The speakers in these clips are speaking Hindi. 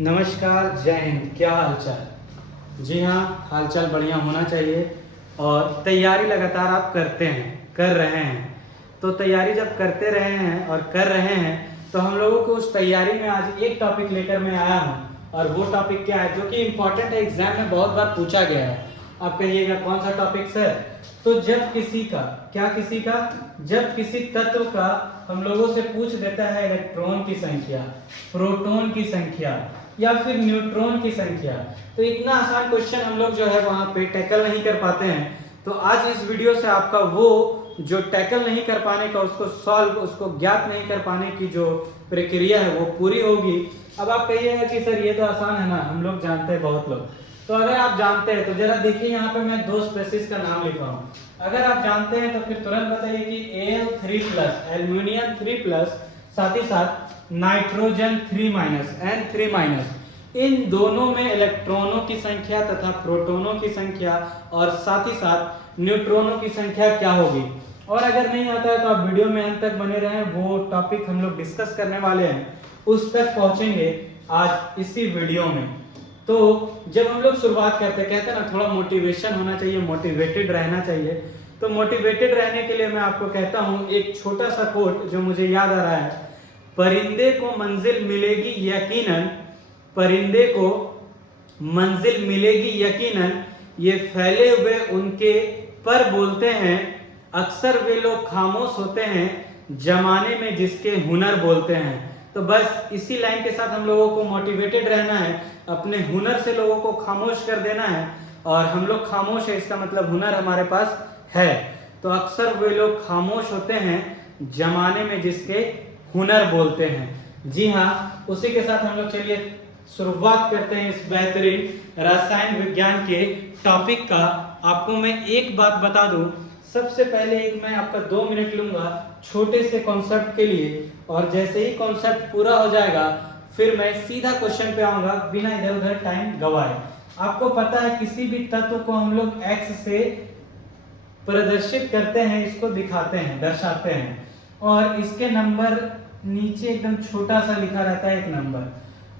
नमस्कार, जय हिंद। क्या हालचाल? जी हाँ, हालचाल बढ़िया होना चाहिए और तैयारी लगातार आप कर रहे हैं। तो तैयारी जब करते रहे हैं और कर रहे हैं तो हम लोगों को उस तैयारी में आज एक टॉपिक लेकर मैं आया हूँ और वो टॉपिक क्या है जो कि इम्पोर्टेंट है, एग्जाम में बहुत बार पूछा गया है। आप कहिएगा कौन सा टॉपिक सर? तो जब किसी तत्व का हम लोगों से पूछ देता है इलेक्ट्रॉन की संख्या, प्रोटॉन की संख्या या फिर न्यूट्रॉन की संख्या, तो इतना आसान क्वेश्चन हम लोग जो है वहां पे टैकल नहीं कर पाते हैं। तो आज इस वीडियो से आपका वो जो टैकल नहीं कर पाने का, उसको ज्ञात नहीं कर पाने की जो प्रक्रिया है वो पूरी होगी। अब आप कहिएगा कि सर ये तो आसान है ना, हम लोग जानते हैं बहुत लोग। तो अगर आप जानते हैं तो जरा देखिए, यहाँ पे मैं दो स्पेसिस का नाम लिखा हूँ। अगर आप जानते हैं तो फिर तुरंत बताइए कि Al3+, एल्यूमिनियम 3+, साथ ही साथ नाइट्रोजन 3-, N3-, इन दोनों में इलेक्ट्रॉनों की संख्या तथा प्रोटॉनों की संख्या और साथ ही साथ न्यूट्रॉनों की संख्या क्या होगी। और अगर नहीं आता है तो आप वीडियो में अंत तक बने रहें, वो टॉपिक हम लोग डिस्कस करने वाले हैं, उस तक पहुंचेंगे आज इसी वीडियो में। तो जब हम लोग शुरुआत कहते हैं ना, थोड़ा मोटिवेशन होना चाहिए, मोटिवेटेड रहना चाहिए। तो मोटिवेटेड रहने के लिए मैं आपको कहता हूँ एक छोटा सा कोट जो मुझे याद आ रहा है। परिंदे को मंजिल मिलेगी यकीनन, परिंदे को मंजिल मिलेगी यकीनन, ये फैले हुए उनके पर बोलते हैं, अक्सर वे लोग खामोश होते हैं जमाने में जिसके हुनर बोलते हैं। तो बस इसी लाइन के साथ हम लोगों को मोटिवेटेड रहना है, अपने हुनर से लोगों को खामोश कर देना है। और हम लोग खामोश है, इसका मतलब हुनर हमारे पास है। तो अक्सर वे लोग खामोश होते हैं जमाने में जिसके हुनर बोलते हैं। जी हाँ, उसी के साथ हम लोग चलिए शुरुआत करते हैं इस बेहतरीन रसायन विज्ञान के टॉपिक का। आपको मैं एक बात बता दूं, सबसे पहले मैं आपका 2 मिनट लूंगा छोटे से कॉन्सेप्ट के लिए, और जैसे ही कॉन्सेप्ट पूरा हो जाएगा फिर मैं सीधा क्वेश्चन पे आऊंगा बिना इधर उधर टाइम गवाए। आपको पता है किसी भी तत्व को हम लोग x से प्रदर्शित करते हैं, इसको दिखाते हैं, दर्शाते हैं, और इसके नंबर नीचे एकदम छोटा सा लिखा रहता है, एक नंबर,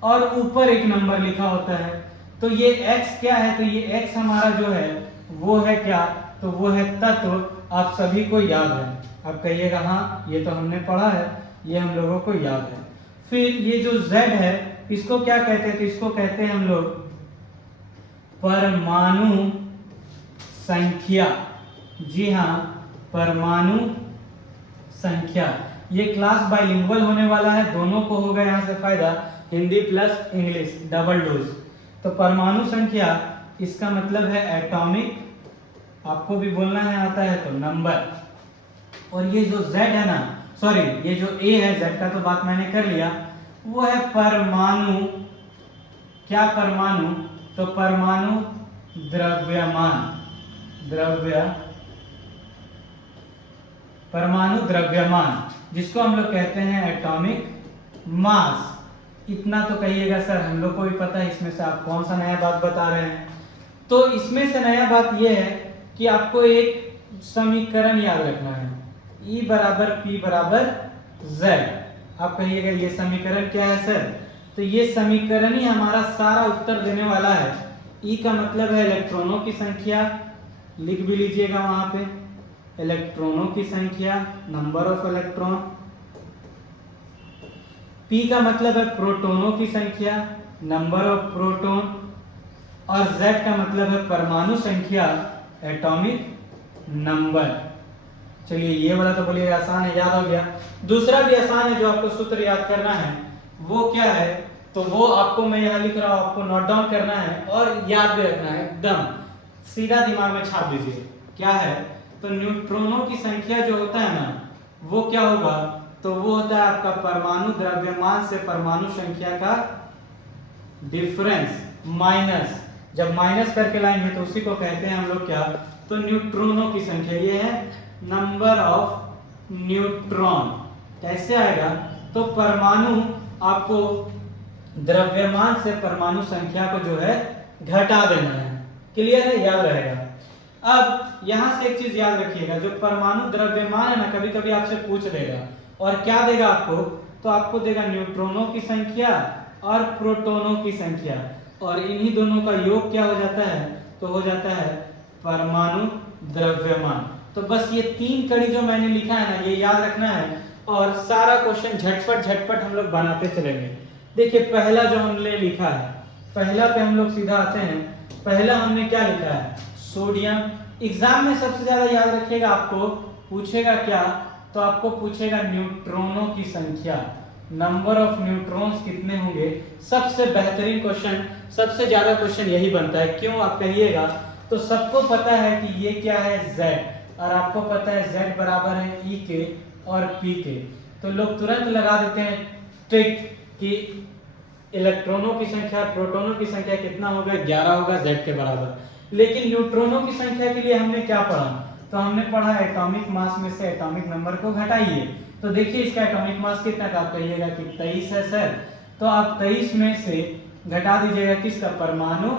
और ऊपर एक नंबर लिखा होता है। तो ये x क्या है? तो ये x हमारा जो है वो है क्या? तो वो है तत्व। आप सभी को याद है, आप कहिएगा हाँ ये तो हमने पढ़ा है, ये हम लोगों को याद है। फिर ये जो Z है इसको क्या कहते हैं? तो इसको कहते हैं हम लोग परमाणु संख्या। जी हाँ, परमाणु संख्या। ये क्लास बाइलिंगुअल होने वाला है, दोनों को होगा यहाँ से फायदा, Hindi plus English, double dose. तो परमाणु संख्या इसका मतलब है एटॉमिक, आपको भी बोलना है आता है तो नंबर। और ये जो Z है ना, सॉरी ये जो A है, Z का तो बात मैंने कर लिया, वो है परमाणु। क्या परमाणु? तो परमाणु द्रव्यमान, परमाणु द्रव्यमान, जिसको हम लोग कहते हैं एटॉमिक मास। इतना तो कहिएगा सर हम लोग को भी पता है, इसमें से आप कौन सा नया बात बता रहे हैं? तो इसमें से नया बात यह है कि आपको एक समीकरण याद रखना है, E = P = Z। आप कहिएगा ये समीकरण क्या है सर? तो ये समीकरण ही हमारा सारा उत्तर देने वाला है। E का मतलब है इलेक्ट्रॉनों की संख्या, लिख भी लीजिएगा वहां पे, इलेक्ट्रॉनों की संख्या, नंबर ऑफ इलेक्ट्रॉन। P का मतलब है प्रोटॉनों की संख्या, नंबर ऑफ प्रोटॉन। और Z का मतलब है परमाणु संख्या, एटॉमिक नंबर। चलिए ये वाला तो बोलिए आसान है, याद हो गया। दूसरा भी आसान है जो आपको सूत्र याद करना है, वो क्या है? तो वो आपको मैं यहाँ लिख रहा हूँ, आपको नोट डाउन करना है और याद भी रखना है, एकदम सीधा दिमाग में छाप दीजिए। क्या है? तो न्यूट्रॉनों की संख्या जो होता है ना, वो क्या होगा? तो वो होता है आपका परमाणु द्रव्यमान से परमाणु संख्या का डिफरेंस, माइनस। जब माइनस करके लाएंगे तो उसी को कहते हैं हम लोग क्या? तो न्यूट्रॉनों की संख्या। ये है नंबर ऑफ न्यूट्रॉन। कैसे आएगा? तो परमाणु आपको द्रव्यमान से परमाणु संख्या को जो है घटा देना है। क्लियर है? याद रहेगा। अब यहां से एक चीज याद रखिएगा, जो परमाणु द्रव्यमान है ना, कभी कभी आपसे पूछ देगा, और क्या देगा आपको? तो आपको देगा न्यूट्रॉनों की संख्या और प्रोटोनों की संख्या, और इन्हीं दोनों का योग क्या हो जाता है, तो हो जाता है परमाणु द्रव्यमान। तो बस ये 3 कड़ी जो मैंने लिखा है ना, ये याद रखना है और सारा क्वेश्चन झटपट हम लोग बनाते चलेंगे। देखिए पहला जो हमने लिखा है, पहला पे हम लोग सीधा आते हैं। पहला हमने क्या लिखा है, सोडियम। एग्जाम में सबसे ज्यादा याद रखिएगा, आपको पूछेगा क्या, तो आपको पूछेगा न्यूट्रॉनों की संख्या, नंबर ऑफ न्यूट्रॉन्स कितने होंगे। सबसे बेहतरीन क्वेश्चन, सबसे ज्यादा क्वेश्चन यही बनता है। क्यों आप कहिएगा, तो सबको पता है कि ये क्या है Z, और आपको पता है Z बराबर है E के और P के, तो लोग तुरंत लगा देते हैं ट्रिक कि इलेक्ट्रॉनों की संख्या प्रोटॉनों की संख्या कितना होगा, 11 होगा Z के बराबर। लेकिन न्यूट्रॉनों की संख्या के लिए हमने क्या पढ़ा, तो हमने पढ़ा एटॉमिक मास में से एटॉमिक नंबर को घटाइए। तो देखिए इसका एटॉमिक मास कितना था, आप कहिएगा कि 23 है सर, तो आप 23 में से घटा दीजिएगा किसका, परमाणु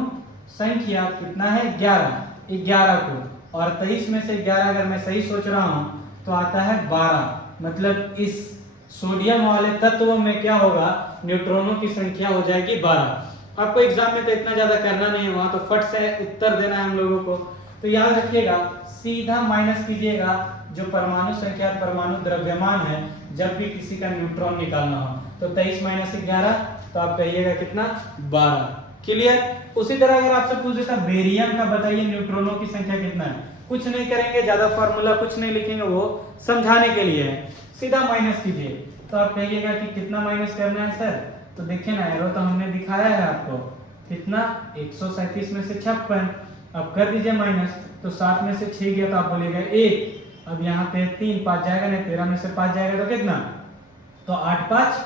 संख्या कितना है 11 को, और 23 में से 11 अगर मैं सही सोच रहा हूँ तो आता है 12। मतलब इस सोडियम वाले तत्व में क्या होगा, न्यूट्रॉनों की संख्या हो जाएगी 12। आपको एग्जाम में तो इतना ज्यादा करना नहीं है, वहां तो फट से उत्तर देना है हम लोगों को। तो याद रखिएगा, सीधा माइनस कीजिएगा जो परमाणु संख्या परमाणु द्रव्यमान है, जब भी किसी का न्यूट्रॉन निकालना हो। तो 23 माइनस 11, तो आप कहिएगा कितना, 12। क्लियर। उसी तरह अगर आपसे पूछ देता बेरियम का बताइए न्यूट्रॉनों की संख्या कितना है, कुछ नहीं करेंगे, ज्यादा फार्मूला कुछ नहीं लिखेंगे, वो समझाने के लिए है, सीधा माइनस कीजिए। तो आप कहिएगा कि कितना माइनस करना है सर, तो देखिए ना एरो तो हमने दिखाया है आपको, कितना 137 में से 56, अब कर दीजिए माइनस, तो 7 में से 6 गया तो आप बोलेगा 1, अब यहाँ पे 3 5 जाएगा नहीं, 13 में से 5 जाएगा तो कितना, तो 8 5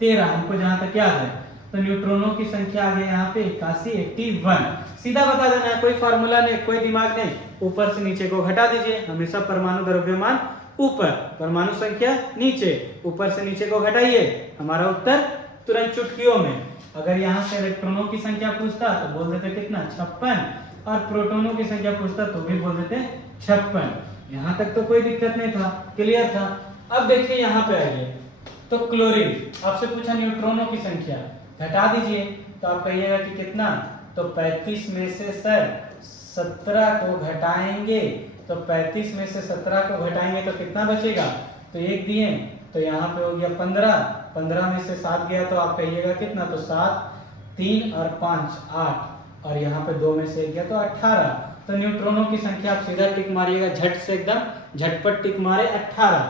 13, हमको जहां तक याद है। तो न्यूट्रॉनों की संख्या आ गई यहाँ पे 81 सीधा बता देना है, कोई फार्मूला नहीं, कोई दिमाग नहीं, ऊपर से नीचे को घटा दीजिए। हमेशा परमाणु द्रव्यमान ऊपर, परमाणु संख्या नीचे, ऊपर से नीचे को घटाइए, हमारा उत्तर तुरंत चुटकियों में। अगर यहाँ से इलेक्ट्रॉनों की संख्या पूछता तो बोल देते कितना, 56, और प्रोटॉनों की संख्या पूछता तो भी बोल देते 56। यहाँ तक तो कोई दिक्कत नहीं था, क्लियर था। अब देखिए यहाँ पे आइए, तो क्लोरीन आपसे पूछा न्यूट्रॉनों की संख्या, घटा दीजिए, तो आप कहिएगा कि कितना, तो 35 में से सर 17 को घटाएंगे, तो 35 में से 17 को घटाएंगे तो कितना बचेगा, तो 1 दिए, तो यहाँ पे हो गया 15, 15 में से 7 गया तो आप कहिएगा कितना, तो 7 3 और 5 8, और यहाँ पे 2 में से 1 गया तो 18। तो न्यूट्रॉनों की संख्या आप सीधा टिक मारिएगा, झट से एकदम झटपट टिक मारे 18।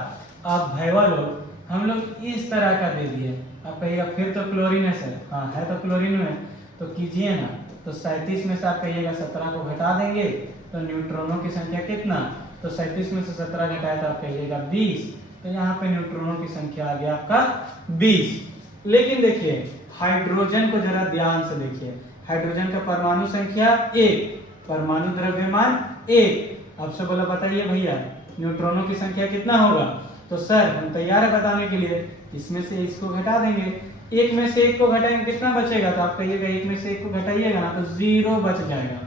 आप भैया लोग हम लोग इस तरह का दे दिए, आप कहिएगा फिर तो क्लोरीन है सर, हाँ है तो क्लोरीन में, तो कीजिए ना, तो 37 में से आप कहिएगा 17 को घटा देंगे, तो न्यूट्रॉनों की संख्या कितना, तो 37 में से 17 घटाए तो आप कहिएगा 20, तो यहाँ पे न्यूट्रॉनों की संख्या आ गया आपका 20। लेकिन देखिए हाइड्रोजन को जरा ध्यान से देखिए, हाइड्रोजन का परमाणु संख्या 1, परमाणु द्रव्यमान 1। आपसे बोला बताइए भैया न्यूट्रॉनों की संख्या कितना होगा, तो सर हम तैयार है बताने के लिए, इसमें से इसको घटा देंगे, 1 में से 1 को घटाएंगे कितना बचेगा, तो आप कहिएगा 1 में से 1 को घटाइएगा ना तो 0 बच जाएगा।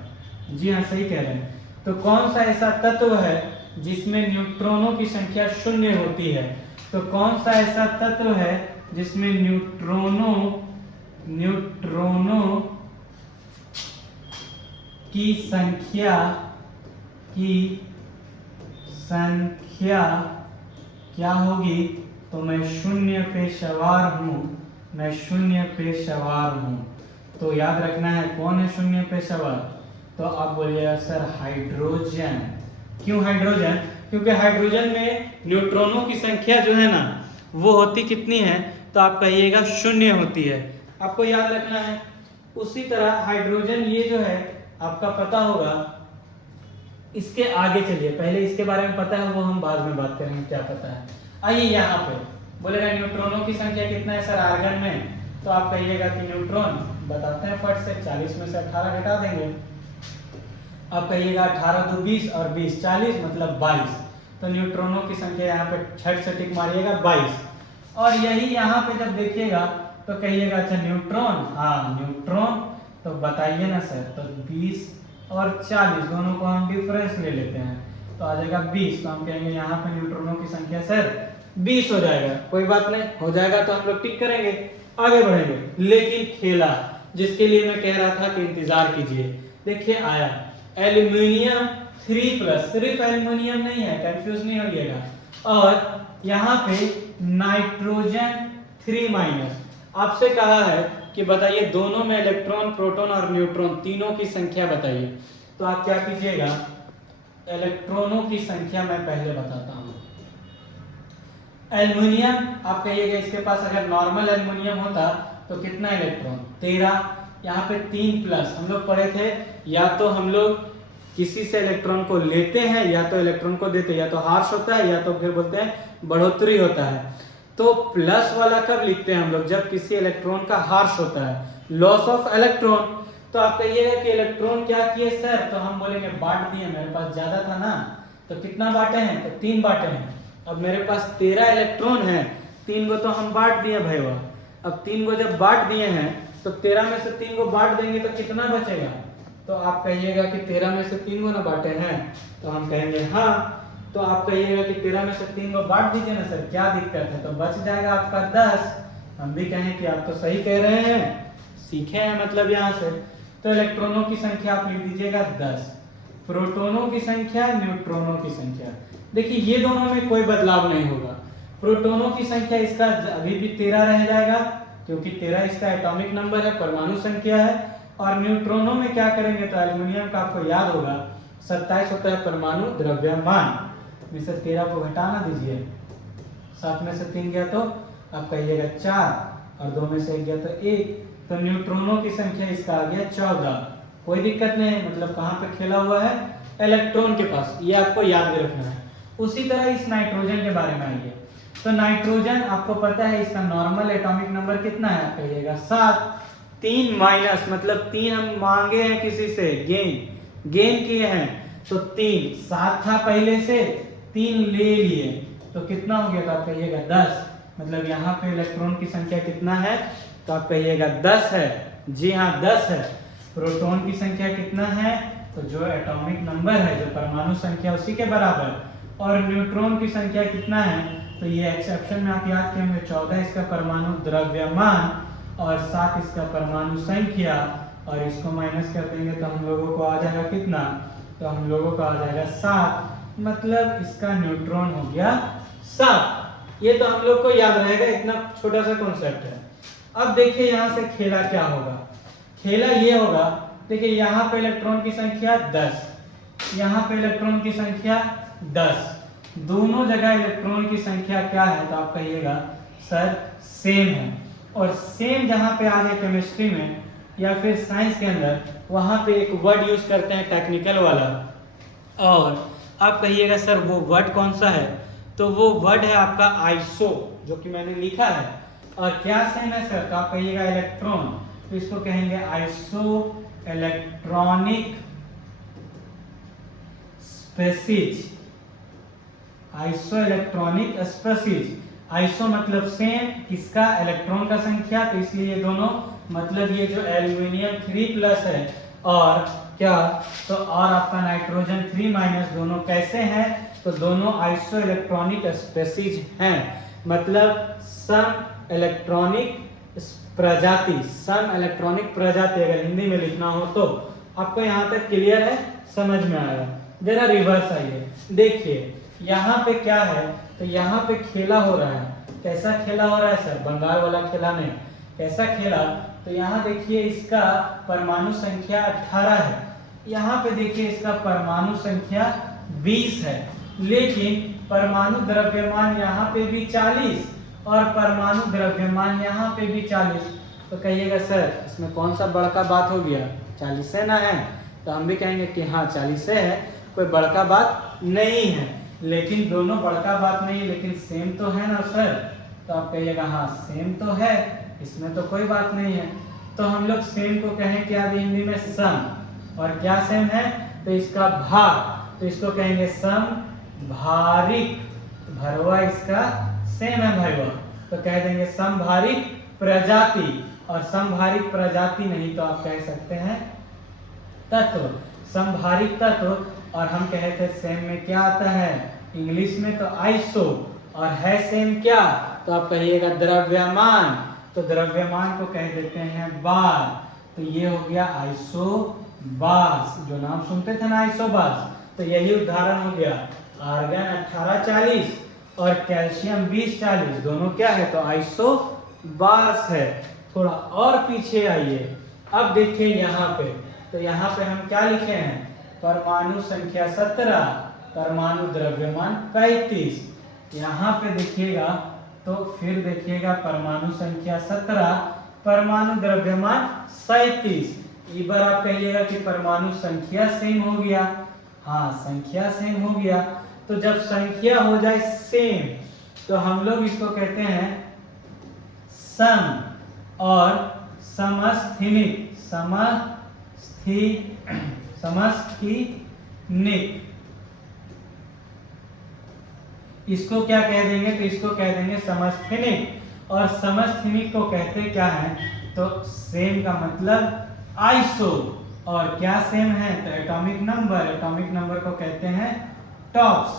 जी हाँ सही कह रहे हैं। तो कौन सा ऐसा तत्व है जिसमें न्यूट्रॉनों की संख्या 0 होती है, तो कौन सा ऐसा तत्व है जिसमें न्यूट्रॉनों की संख्या क्या होगी, तो मैं 0 पे सवार हूं, मैं 0 पे सवार हूं। तो याद रखना है कौन है 0 पे सवार, तो आप बोलिएगा सर हाइड्रोजन। क्यों हाइड्रोजन, क्योंकि हाइड्रोजन में न्यूट्रॉनों की संख्या जो है ना वो होती कितनी है, तो आप कहिएगा 0 होती है, आपको याद रखना है। उसी तरह हाइड्रोजन ये जो है आपका पता होगा, इसके आगे चलिए, पहले इसके बारे में पता है वो हम बाद में बात करेंगे क्या पता है। आइए यहाँ पे बोलेगा न्यूट्रॉनों की संख्या कितना है सर आर्गन में, तो आप कहिएगा कि न्यूट्रॉन बताते हैं फट से, 40 में से 18 घटा देंगे, आप कहिएगा 18 2 20 और 20 40 मतलब 22। तो न्यूट्रॉनों की संख्या यहाँ पे छठ से टिक मारिएगा 22। और यही यहाँ पे जब देखिएगा तो कहिएगा अच्छा न्यूट्रॉन, हाँ न्यूट्रॉन, तो बताइए ना सर, तो 20 और 40 दोनों को हम डिफरेंस ले लेते हैं तो आ जाएगा 20, तो हम कहेंगे यहाँ पे न्यूट्रॉनों की संख्या सर 20 हो जाएगा। कोई बात नहीं, हो जाएगा तो हम लोग टिक करेंगे। आगे बढ़ेंगे। लेकिन खेला, जिसके लिए मैं कह रहा था कि इंतजार कीजिए, देखिए आया एल्यूमिनियम 3+, सिर्फ एल्यूमिनियम नहीं है, कंफ्यूज नहीं होइएगा, और यहाँ पे नाइट्रोजन 3-। आपसे कहा है कि बताइए दोनों में इलेक्ट्रॉन, प्रोटॉन और न्यूट्रॉन तीनों की संख्या बताइए। तो आप क्या कीजिएगा, इलेक्ट्रॉनों की संख्या मैं पहले बताता हूं। एल्युमिनियम आप कहिएगा इसके पास अगर नॉर्मल एल्युमिनियम होता तो कितना इलेक्ट्रॉन, 13, यहाँ पे 3+। हम लोग पढ़े थे या तो हम लोग किसी से इलेक्ट्रॉन को लेते हैं या तो इलेक्ट्रॉन को देते हैं, या तो हार्श होता है या तो फिर बोलते हैं बढ़ोतरी होता है। तो प्लस वाला कब लिखते हैं हम लोग, जब किसी इलेक्ट्रॉन का हार्श होता है, लॉस ऑफ इलेक्ट्रॉन। तो आप कहिएगा कि इलेक्ट्रॉन क्या किए सर, तो हम बोलेंगे बांट दिए, मेरे पास ज्यादा था ना, तो कितना बांटे हैं, तो 3 बांटे हैं। अब मेरे पास 13 इलेक्ट्रॉन है, 3 को तो हम बांट दिए भैया। अब 3 को जब बांट दिए हैं तो 13 में से 3 को बांट देंगे तो कितना बचेगा, तो आप कहिएगा कि 13 में से 3 को ना बांटे हैं, तो हम कहेंगे हाँ। तो आप कहिएगा कि 13 में से 3 को बांट दीजिए ना सर, क्या दिक्कत है, तो बच जाएगा आपका 10। हम भी कहें कि आप तो सही कह रहे हैं, सीखे हैं मतलब यहाँ से। तो इलेक्ट्रॉनों की संख्या आप लिख दीजिएगा 10, प्रोटॉनों की संख्या, न्यूट्रॉनों की संख्या। देखिए ये दोनों में कोई बदलाव नहीं होगा। प्रोटॉनों की संख्या इसका अभी भी 13 रह जाएगा, क्योंकि 13 इसका एटॉमिक नंबर है, परमाणु संख्या है। और न्यूट्रॉनों में क्या करेंगे, तो एल्युमिनियम का आपको याद होगा 27 होता है परमाणु द्रव्यमान, में से 13 को घटाना दीजिए, 7 में से 3 गया तो आप कहिएगा 4, और 2 में से 1 गया तो 1, तो न्यूट्रॉनों की संख्या इसका आ गया 14। कोई दिक्कत नहीं है, मतलब कहाँ पे खेला हुआ है, इलेक्ट्रॉन के पास, ये आपको याद भी रखना है। उसी तरह इस नाइट्रोजन के बारे में आइए। तो नाइट्रोजन आपको पता है इसका नॉर्मल एटॉमिक नंबर कितना है, आप कहिएगा 7, 3 माइनस, मतलब 3 हम मांगे हैं किसी से, गेन किए हैं, तो 3, 7 था पहले से, 3 ले लिए, तो कितना हो गया, तो आप कहिएगा 10। मतलब यहाँ पे इलेक्ट्रॉन की संख्या कितना है, तो आप कहिएगा 10 है। जी हाँ 10 है। प्रोटॉन की संख्या कितना है, तो जो एटॉमिक नंबर है, जो परमाणु संख्या उसी के बराबर। और न्यूट्रॉन की संख्या कितना है, तो ये एक्सेप्शन में आप याद किए होंगे, 14 इसका परमाणु द्रव्यमान और 7 इसका परमाणु संख्या, और इसको माइनस कर देंगे तो हम लोगों को आ जाएगा कितना, तो हम लोगों को आ जाएगा 7, मतलब इसका न्यूट्रॉन हो गया 7। ये तो हम लोग को याद रहेगा, इतना छोटा सा कॉन्सेप्ट है। अब देखिए यहाँ से खेला क्या होगा, खेला ये होगा, देखिए यहाँ पे इलेक्ट्रॉन की संख्या 10, यहाँ पे इलेक्ट्रॉन की संख्या 10, दोनों जगह इलेक्ट्रॉन की संख्या क्या है, तो आप कहिएगा सर सेम है। और सेम जहाँ पे आ जाए केमिस्ट्री में या फिर साइंस के अंदर, वहाँ पे एक वर्ड यूज करते हैं टेक्निकल वाला, और आप कहिएगा सर वो वर्ड कौन सा है, तो वो वर्ड है आपका आइसो, जो कि मैंने लिखा है। और क्या सेम है सर, तो आप कहिएगा इलेक्ट्रॉन, तो इसको कहेंगे iso electronic species, iso electronic species. Iso मतलब सेम, किसका, इलेक्ट्रॉन का संख्या, तो इसलिए ये दोनों, मतलब ये जो एल्युमिनियम 3+ है और क्या, तो और आपका नाइट्रोजन 3-, दोनों कैसे हैं, तो दोनों आइसो इलेक्ट्रॉनिक स्पेसीज हैं, मतलब सम इलेक्ट्रॉनिक प्रजाति, सम इलेक्ट्रॉनिक प्रजाति अगर हिंदी में लिखना हो तो। आपको यहाँ तक क्लियर है, समझ में आया। जरा रिवर्स आइए, देखिए यहाँ पे क्या है, तो यहाँ पे खेला हो रहा है। कैसा खेला हो रहा है सर, बंगाल वाला खेला नहीं, कैसा खेला, तो यहाँ देखिए इसका परमाणु संख्या 18 है, यहाँ पे देखिए इसका परमाणु संख्या 20 है, लेकिन परमाणु द्रव्यमान यहाँ पे भी 40 और परमाणु द्रव्यमान यहाँ पे भी 40। तो कहिएगा सर इसमें कौन सा बड़का बात हो गया, 40 से ना है, तो हम भी कहेंगे कि हाँ 40 से है, कोई बड़का बात नहीं है। लेकिन दोनों बड़का बात नहीं, लेकिन सेम तो है ना सर, तो आप कहिएगा हाँ सेम तो है, इसमें तो कोई बात नहीं है। तो हम लोग सेम को कहें क्या हिंदी में, सम। और क्या सेम है, तो इसका भाग, तो इसको कहेंगे सम भारिक, भरवा इसका सेम है भरवा, तो कह देंगे समभारिक प्रजाति। और समभारिक प्रजाति नहीं तो आप कह सकते हैं तत्व, समभारिक तत्व। और हम कहे थे सेम में क्या आता है इंग्लिश में, तो आइसो, और है सेम क्या, तो आप कहिएगा द्रव्यमान। तो द्रव्यमान को कह देते हैं बार। तो ये हो गया आइसोबार्स, जो नाम सुनते थे ना आइसोबार्स, तो यही उदाहरण हो गया। आर्गन 1840 और कैल्शियम 2040 दोनों क्या है, तो आइसोबार्स है। थोड़ा और पीछे आइए, अब देखिए यहाँ पे, तो यहाँ पे हम क्या लिखे हैं, परमाणु संख्या 17, परमाणु द्रव्यमान 35। यहाँ पे देखिएगा तो फिर देखिएगा परमाणु संख्या 17, परमाणु द्रव्यमान 37। एक बार आप कहिएगा कि परमाणु संख्या सेम हो गया। हाँ, संख्या सेम हो गया। तो जब संख्या हो जाए सेम तो हम लोग इसको कहते हैं सम और समस्थानिक, समस्थानिक। इसको क्या कह देंगे, तो इसको कह देंगे समस्थानिक। और समस्थानिक को कहते क्या है, तो सेम का मतलब आइसो, और क्या सेम है, तो एटॉमिक नंबर, एटॉमिक नंबर को कहते हैं टॉप्स।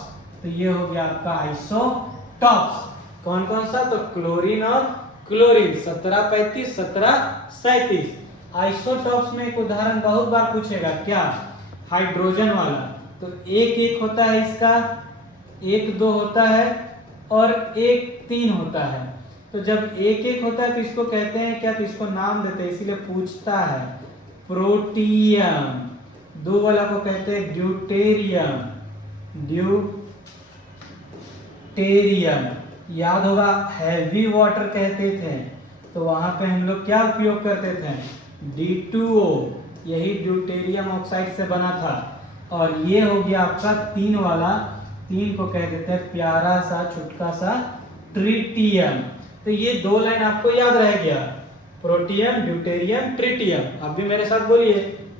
तो ये हो गया आपका आइसोटॉप्स। कौन कौन सा, तो क्लोरीन और क्लोरीन 1735 1737। आइसोटॉप्स में एक उदाहरण बहुत बार पूछेगा, क्या, हाइड्रोजन वाला। तो एक एक होता है इसका, 1 2 होता है और 1 3 होता है। तो जब एक एक होता है तो इसको कहते हैं क्या, तो इसको नाम देते हैं, इसीलिए पूछता है प्रोटियम। 2 वाला को कहते हैं ड्यूटेरियम, ड्यूटेरियम। याद होगा हैवी वाटर कहते थे, तो वहां पे हम लोग क्या उपयोग करते थे, D2O, यही ड्यूटेरियम ऑक्साइड से बना था। और ये हो गया आपका 3 वाला, 3 को कह देते हैं प्यारा सा छुटका सा ट्रिटियम। तो ये 2 लाइन आपको याद रह गया, प्रोटियम, ड्यूटेरियम, ट्रिटियम। आप भी मेरे साथ बोलिए,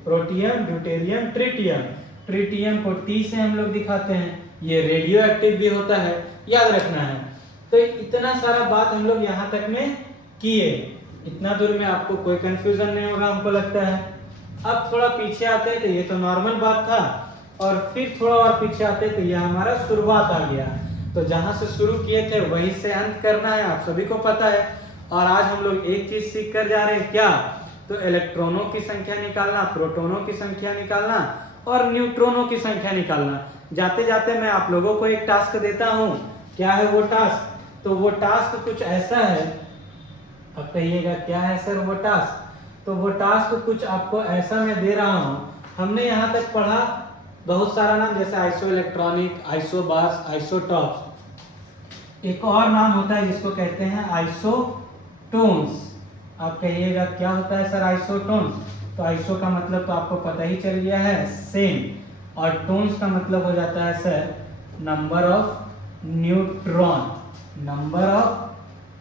प्रोटियम, ड्यूटेरियम, ट्रिटियम। ट्रिटियम को T से हम लोग दिखाते हैं, ये रेडियो एक्टिव भी होता है, याद रखना है। तो इतना सारा बात हम लोग यहाँ तक में किए, इतना दूर में आपको कोई कंफ्यूजन नहीं होगा हमको लगता है। अब थोड़ा पीछे आते हैं तो ये तो नॉर्मल बात था, और फिर थोड़ा और पीछे आते तो यह हमारा शुरुआत आ गया। तो जहां से शुरू किए थे वहीं से अंत करना है, आप सभी को पता है। और आज हम लोग एक चीज सीख कर जा रहे हैं, क्या, तो इलेक्ट्रॉनों की संख्या निकालना, प्रोटॉनों की संख्या निकालना और न्यूट्रॉनों की संख्या निकालना। जाते जाते मैं आप लोगों को एक टास्क देता हूं, क्या है वो टास्क, तो वो टास्क कुछ ऐसा है, अब कहिएगा क्या है सर वो टास्क, तो वो टास्क कुछ आपको ऐसा मैं दे रहा हूं। हमने यहाँ तक पढ़ा बहुत सारा नाम, जैसे आइसो इलेक्ट्रॉनिक, आइसोबार्स, आइसोटॉप्स। एक और नाम होता है जिसको कहते हैं आइसोटोन्स। आप कहिएगा क्या होता है सर आइसोटोन्स, तो आइसो का मतलब तो आपको पता ही चल गया है, सेम। और टोन्स का मतलब हो जाता है sir number of neutron, number of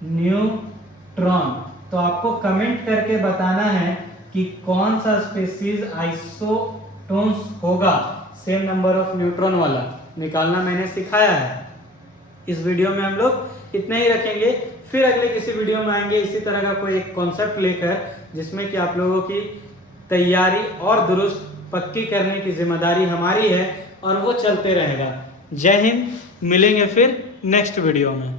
neutron. तो आपको कमेंट करके बताना है कि कौन सा स्पीशीज आइसोटोन्स होगा, सेम नंबर ऑफ न्यूट्रॉन वाला निकालना मैंने सिखाया है। इस वीडियो में हम लोग इतना ही रखेंगे, फिर अगले किसी वीडियो में आएंगे इसी तरह का कोई एक कॉन्सेप्ट लेकर, जिसमें कि आप लोगों की तैयारी और दुरुस्त पक्की करने की जिम्मेदारी हमारी है, और वो चलते रहेगा। जय हिंद, मिलेंगे फिर नेक्स्ट वीडियो में।